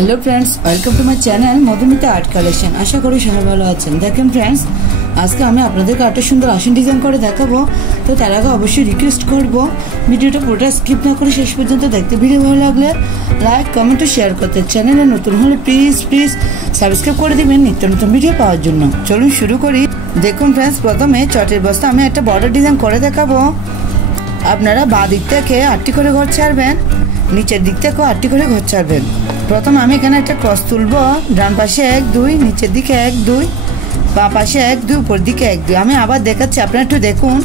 Hello friends, welcome to my channel Madhumita art collection. आशा करी सबाई भालो आछेन। देखें फ्रेंड्स, आज के आमी आपनादेरके आर्ट सुंदर आसन डिजाइन करे देखाबो। तो तार आगे अवश्य रिक्वेस्ट करब भिडियोटा पुरोटा स्किप ना करे शेष पर्यन्त देखते। भिडियो भालो लागले लाइक कमेंट और शेयर करते। चैनेले नतुन हले प्लिज प्लिज सबस्क्राइब करे दिबेन नित्य नतुन भिडियो पाওয়ার জন্য। चलुन शुरू करी। देखुन फ्रेंड्स, प्रथमे चटेर बस्ता आमी एकटा बॉर्डर डिजाइन करे देखाबो। आपनारा बाঁ दिक থেকে 8টি করে ঘর ছাড়বেন, নিচের দিক থেকেও 8টি করে ঘর ছাড়বেন। प्रथम আমি এখানে একটা ক্রস তুলব। ডান পাশে 1 2, নিচের দিকে 1 2, বাঁ পাশে 1 2, উপর দিকে 1 2। আমি আবার দেখাচ্ছি, আপনারা একটু দেখুন।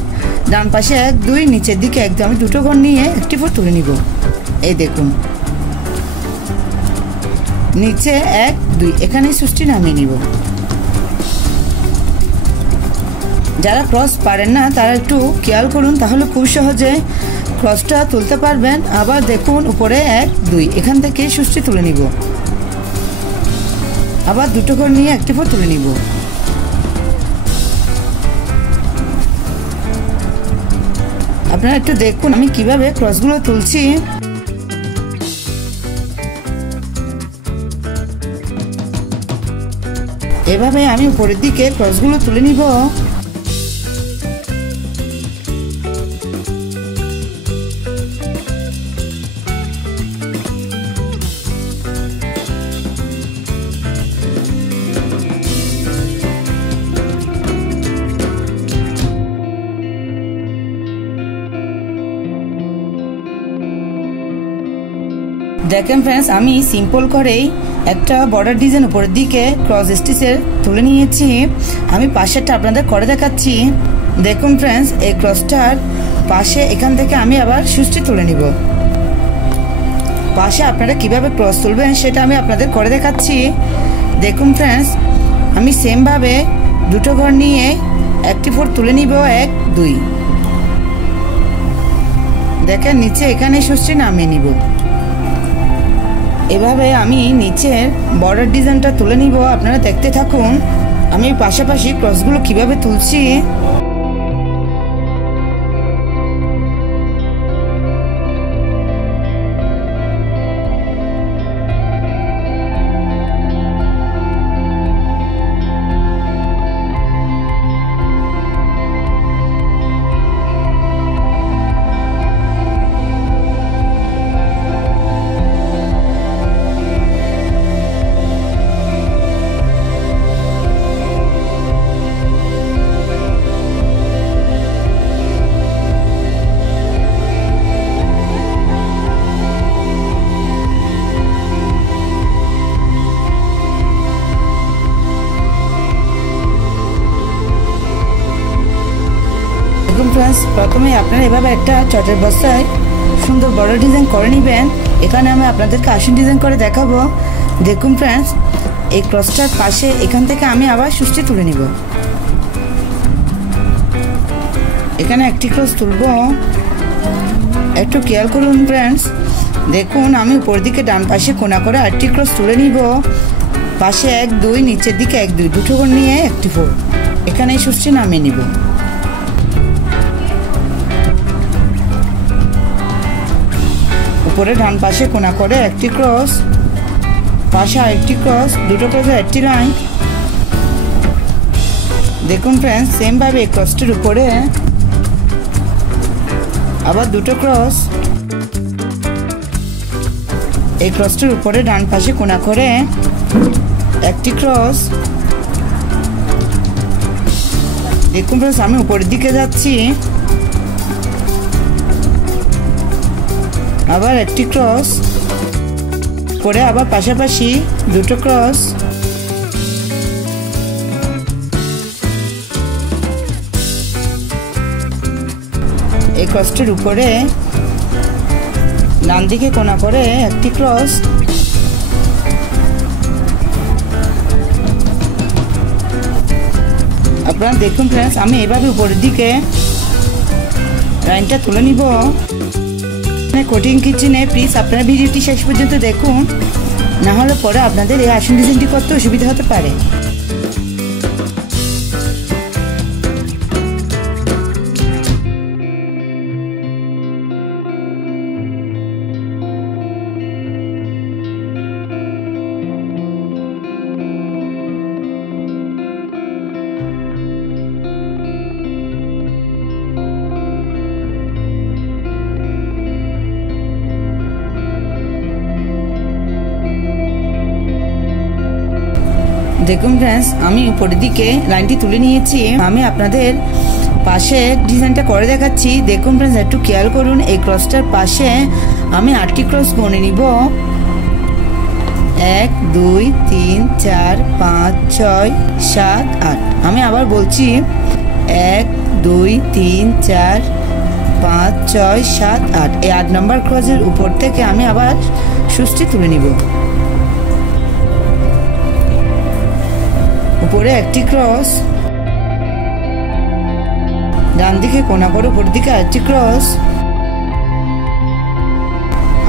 ডান পাশে 1 2, নিচের দিকে 1 2। আমি দুটো ঘর নিয়ে একটি ফোর তুলে নিব। এই দেখুন, নিচে 1 2, এখানে সুষ্টি নামিয়ে নিব। যারা ক্রস পারেন না তারা একটু খেয়াল করুন, তাহলে খুব সহজে ক্রসটা তুলতে পারবেন। আবার দেখুন, উপরে 1 2, এখান থেকে সুষ্টি তুলে নিব। আবার দুটো ঘর নিয়ে একটি ফোর তুলে নিব। আপনারা একটু দেখুন আমি কিভাবে ক্রসগুলো তুলছি। এভাবে আমি উপরের দিকে ক্রসগুলো তুলে নিব। देखें फ्रेंड्स, आमी सिम्पल करेई একটা বর্ডার ডিজাইন উপরের দিকে ক্রস স্টিচের তুলে নিয়েছি। আমি পাশেরটা আপনাদের করে দেখাচ্ছি। দেখুন ফ্রেন্ডস, এই ক্রসটার পাশে এখান থেকে আমি আবার সুষ্টি তুলে নিব। পাশে আপনারা কিভাবে ক্রস তুলবেন সেটা আমি আপনাদের করে দেখাচ্ছি। দেখুন ফ্রেন্ডস, আমি সেম ভাবে দুটো ঘর নিয়ে একটি ফোর তুলে নিব 1 2। দেখেন, নিচে এখানে সুষ্টি নামিয়ে নিব। এভাবে আমি নিচের বর্ডার ডিজাইনটা তুলে নিব। আপনারা দেখতে থাকুন আমি পাশাপাশি ক্রসগুলো কিভাবে তুলছি। फ्रेंड्स, प्रथमे আপনারা এভাবে একটা চটের বস্তায় সুন্দর বড় ডিজাইন করে নেবেন। এখানে আমি আপনাদেরকে আসন ডিজাইন করে দেখাবো। দেখুন ফ্রেন্ডস, এই ক্রসটার পাশে এখান থেকে আমি আবার সুষ্টি তুলে নিব। এখানে একটি ক্রস তুলব। একটু খেয়াল করুন ফ্রেন্ডস, দেখুন আমি উপর দিকে ডান পাশে কোণা করে আরেকটি ক্রস তুলে নিব। পাশে 1 2, নিচের দিকে 1 2, দুটো ঘর নিয়ে একটি ফোর এখানে সুষ্টি নামিয়ে নিব। উপরে ডান পাশে কোণা করে একটি ক্রস, পাশে আরেকটি ক্রস, দুটো ক্রসে একটি লাইন। দেখুন ফ্রেন্ডস, সেম ভাবে এই ক্রসটির উপরে আবার দুটো ক্রস। এই ক্রসটির উপরে ডান পাশে কোণা করে একটি ক্রস। দেখুন ফ্রেন্ডস, আমি উপরের দিকে যাচ্ছি। আবার একটি ক্রস করে আবার পাশাপাশি দুটো ক্রস। এই ক্রসটির উপরে ডান দিকে কোণা করে একটি ক্রস। আপনারা দেখুন ফ্রেন্ডস, আমি এভাবে উপরের দিকে লাইনটা তুলে নিব। কোটিং কিচেনে প্লিজ আপনারা ভিডিওটি শেষ পর্যন্ত দেখুন, না হলে পরে আপনাদের এই আসন ডিজাইনটি করতে অসুবিধা হতে পারে। দেখুন ফ্রেন্ডস, আমি উপরের দিকে লাইনটি তুলে নিয়েছি। আমি আপনাদের পাশে ডিজাইনটা করে দেখাচ্ছি। দেখুন ফ্রেন্ডস, একটু খেয়াল করুন। এই ক্রসটার পাশে আমি 8টি ক্রস গুনে নিব। 1 2 3 4 5 6 7 8। আমি আবার বলছি 1 2 3 4 5 6 7 8। এই 8 নম্বর ক্রসের উপর থেকে আমি আবার সুচটি তুলে নিব। উপরে একটি ক্রস, ডান দিকে কোনা করে উপর দিকে আরেকটি ক্রস,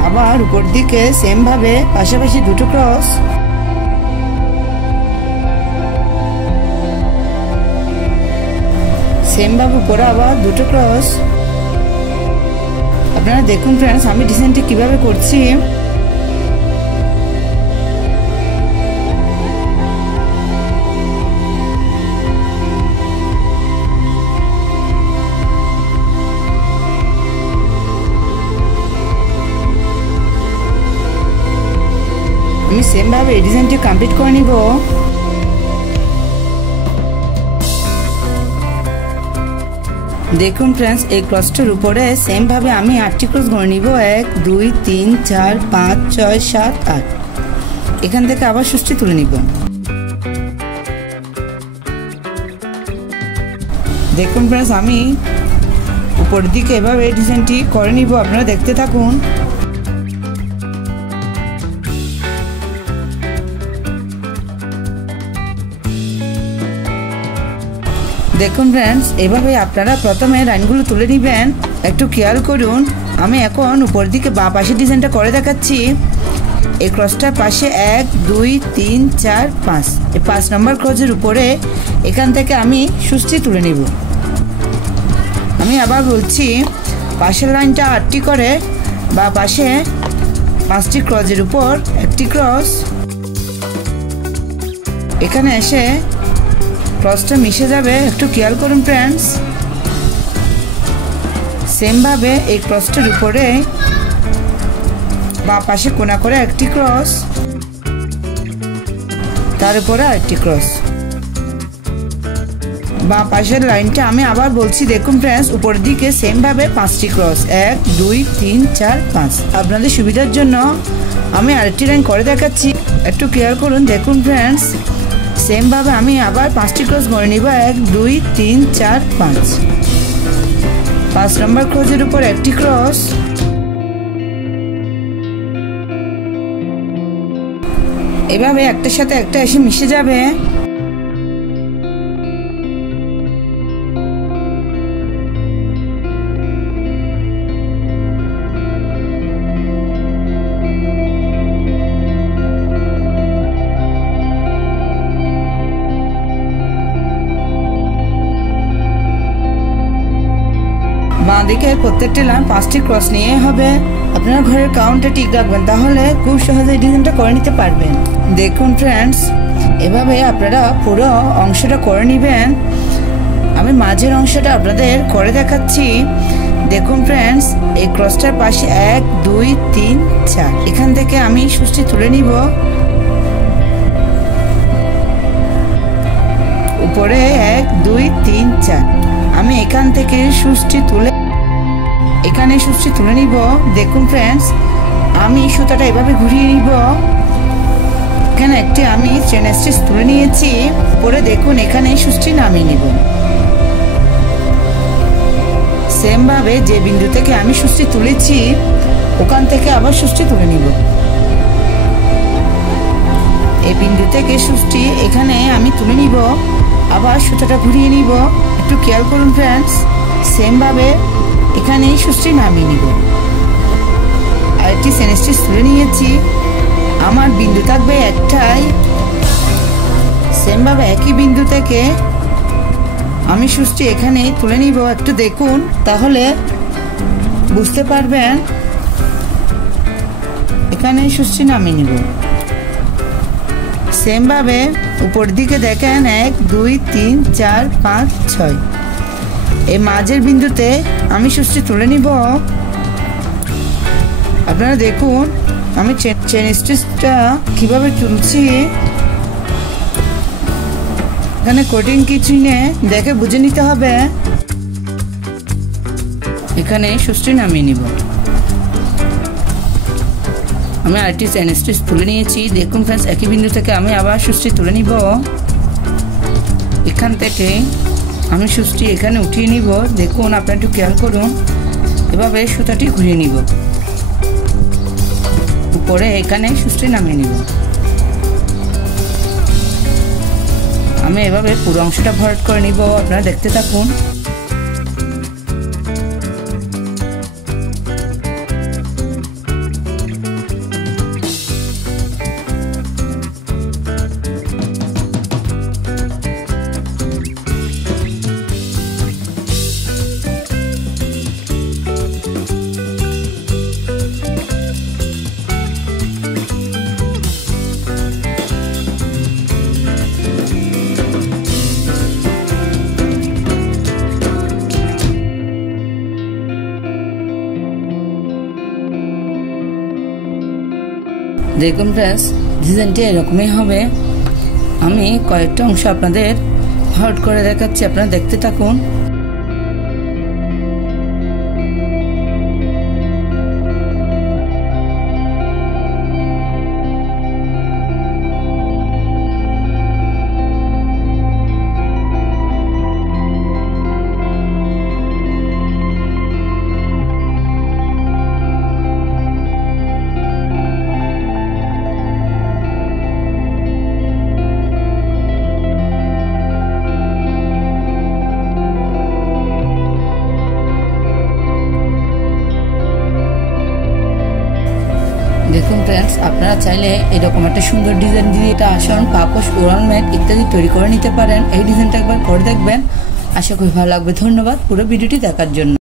আবার উপর দিকে সেম ভাবে পাশাপাশি দুটো ক্রস, সেম ভাবে উপরে আবার দুটো ক্রস। আপনারা দেখুন ফ্রেন্ডস, আমি ডিজাইনটি কিভাবে করছি। আমি সেম ভাবে এই ডিজাইনটি কমপ্লিট করে নিব। দেখুন ফ্রেন্ডস, এই ক্রসটার উপরে সেম ভাবে আমি 8টি ক্রস গুনে নিব। 1 2 3 4 5 6 7 8। এখান থেকে আবার সুচটি তুলে নিব। দেখুন ফ্রেন্ডস, আমি উপরের দিকে এভাবে এই ডিজাইনটি করে নিব। আপনারা দেখতে থাকুন। দেখুন ফ্রেন্ডস, এভাবে আপনারা প্রথমে লাইনগুলো তুলে নেবেন। একটু খেয়াল করুন। আমি এখন উপর দিকে বাঁ পাশে ডিজাইনটা করে দেখাচ্ছি। এই ক্রসটার পাশে 1 2 3 4 5। এই 5 নম্বর ক্রসের উপরে এখান থেকে আমি সুচটি তুলে নিব। আমি আবার বলছি, পাশের লাইনটা 8টি করে বা পাশে 5টি ক্রসের উপর একটি ক্রস, এখানে এসে ক্রসটা মিশে যাবে। একটু খেয়াল করুন ফ্রেন্ডস। সেম ভাবে এই ক্রসটার উপরে বা পাশে কোনা করে একটি ক্রস, তার উপরে আরেকটি ক্রস। বা পাশের লাইনটা আমি আবার বলছি। দেখুন ফ্রেন্ডস, উপরের দিকে সেম ভাবে 5টি ক্রস, 1 2 3 4 5। আপনাদের সুবিধার জন্য আমি আরেকটি লাইন করে দেখাচ্ছি। একটু খেয়াল করুন। দেখুন ফ্রেন্ডস, সেম ভাবে আমি আবার 5টি ক্রস গুনে নিব। 1 2 3 4 5। 5 নম্বর ক্রসের উপর একটি ক্রস, এভাবে একটার সাথে একটা এসে মিশে যাবে। বাঁ দিকে প্রত্যেকটি লাইন 5টি ক্রস নিয়ে হবে। আপনার ঘরের কাউন্টে টিক রাখবেন, তাহলে খুব সহজে ডিজাইনটা করে নিতে পারবেন। দেখুন ফ্রেন্ডস, এভাবে আপনারা পুরো অংশটা করে নেবেন। আমি মাঝের অংশটা আপনাদের করে দেখাচ্ছি। দেখুন ফ্রেন্ডস, এই ক্রসটার পাশে 1 2 3 4। এখান থেকে আমি সুচটি তুলে নিব। উপরে 1 2 3 4। আমি এখান থেকে সুচটি তুলে এখানে সুচটি তুলে নিব। দেখুন ফ্রেন্ডস, আমি সুতাটা এভাবে ঘুরিয়ে নিব। এখানে একটি আমি চেন স্টিচ তুলে নিয়েছি। পরে দেখুন এখানে সুচটি নামিয়ে নিব। সেম ভাবে যে বিন্দু থেকে আমি সুচটি তুলেছি ওখান থেকে আবার সুচটি তুলে নিব। এই বিন্দু থেকে সুচটি এখানে আমি তুলে নিব। আবার সুতাটা ঘুরিয়ে নিব। একটু খেয়াল করুন ফ্রেন্ডস, সেম ভাবে এখানে সুচটি নামিয়ে নিব। আরেকটি চেন স্টিচ তুলে নিয়েছি। আমার বিন্দু থাকবে একটাই। সেম ভাবে একই বিন্দু থেকে আমি সুচটি এখানে তুলে নিব। একটু দেখুন, তাহলে বুঝতে পারবেন। এখানে সুচটি নামিয়ে নিব। সেম ভাবে উপর দিকে দেখেন 1 2 3 4 5 6। এই মাঝের বিন্দুতে আমি সুচটি তুলে নিব। আপনারা দেখুন আমি চেন স্টিচটা কিভাবে তুলছি। এখানে কঠিন কিছু নেই, দেখে বুঝে নিতে হবে। এখানে সুস্টি নামিয়ে নিব। আমি আরেকটি চেন স্টিচ তুলে নিয়েছি। দেখুন ফ্রেন্ডস, একই বিন্দু থেকে আমি আবার সুস্টি তুলে নিব। এখান থেকে আমি সুস্টি এখানে উঠিয়ে নিব। দেখুন, আপনারা একটু খেয়াল করুন, এভাবে সুতাটি ঘুরিয়ে নিব, উপরে এখানে সুস্টি নামিয়ে নিব। আমি এভাবে পুরো অংশটা ভরাট করে নিব, আপনারা দেখতে থাকুন। দেখুন ফ্রেন্ডস, ডিজাইনটি এরকমই হবে। আমি কয়েকটা অংশ আপনাদের ভরাট করে দেখাচ্ছি, আপনারা দেখতে থাকুন। দেখুন ফ্রেন্ডস, আপনারা চাইলে এরকম একটা সুন্দর ডিজাইন দিয়ে এটা আসন, পাপোশ, ওরাল ম্যাট ইত্যাদি তৈরি করে নিতে পারেন। এই ডিজাইনটা একবার করে দেখবেন, আশা করি ভালো লাগবে। ধন্যবাদ পুরো ভিডিওটি দেখার জন্য।